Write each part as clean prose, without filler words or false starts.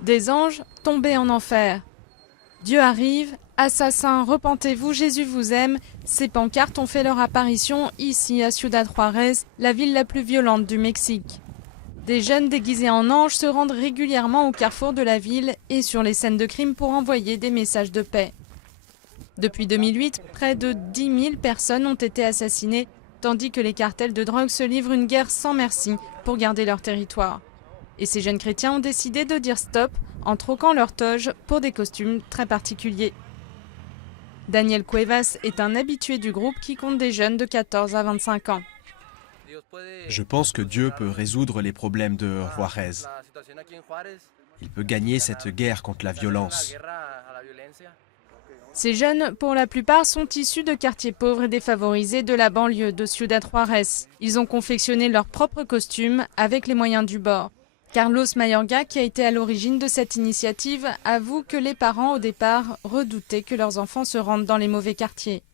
Des anges tombés en enfer. Dieu arrive, assassins, repentez-vous, Jésus vous aime. Ces pancartes ont fait leur apparition ici à Ciudad Juárez, la ville la plus violente du Mexique. Des jeunes déguisés en anges se rendent régulièrement au carrefour de la ville et sur les scènes de crime pour envoyer des messages de paix. Depuis 2008, près de 10 000 personnes ont été assassinées, tandis que les cartels de drogue se livrent une guerre sans merci pour garder leur territoire. Et ces jeunes chrétiens ont décidé de dire stop en troquant leur toge pour des costumes très particuliers. Daniel Cuevas est un habitué du groupe qui compte des jeunes de 14 à 25 ans. Je pense que Dieu peut résoudre les problèmes de Juárez. Il peut gagner cette guerre contre la violence. Ces jeunes, pour la plupart, sont issus de quartiers pauvres et défavorisés de la banlieue de Ciudad Juárez. Ils ont confectionné leurs propres costumes avec les moyens du bord. Carlos Mayorga, qui a été à l'origine de cette initiative, avoue que les parents, au départ, redoutaient que leurs enfants se rendent dans les mauvais quartiers.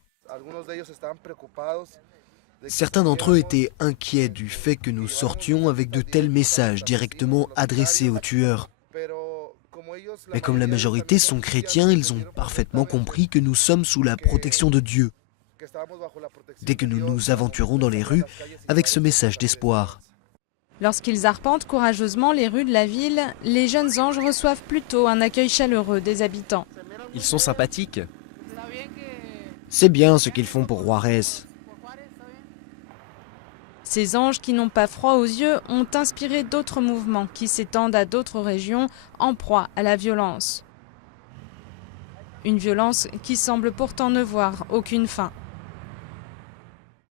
Certains d'entre eux étaient inquiets du fait que nous sortions avec de tels messages directement adressés aux tueurs. Mais comme la majorité sont chrétiens, ils ont parfaitement compris que nous sommes sous la protection de Dieu. Dès que nous nous aventurons dans les rues avec ce message d'espoir. Lorsqu'ils arpentent courageusement les rues de la ville, les jeunes anges reçoivent plutôt un accueil chaleureux des habitants. Ils sont sympathiques. C'est bien ce qu'ils font pour Juárez. Ces anges qui n'ont pas froid aux yeux ont inspiré d'autres mouvements qui s'étendent à d'autres régions en proie à la violence. Une violence qui semble pourtant ne voir aucune fin.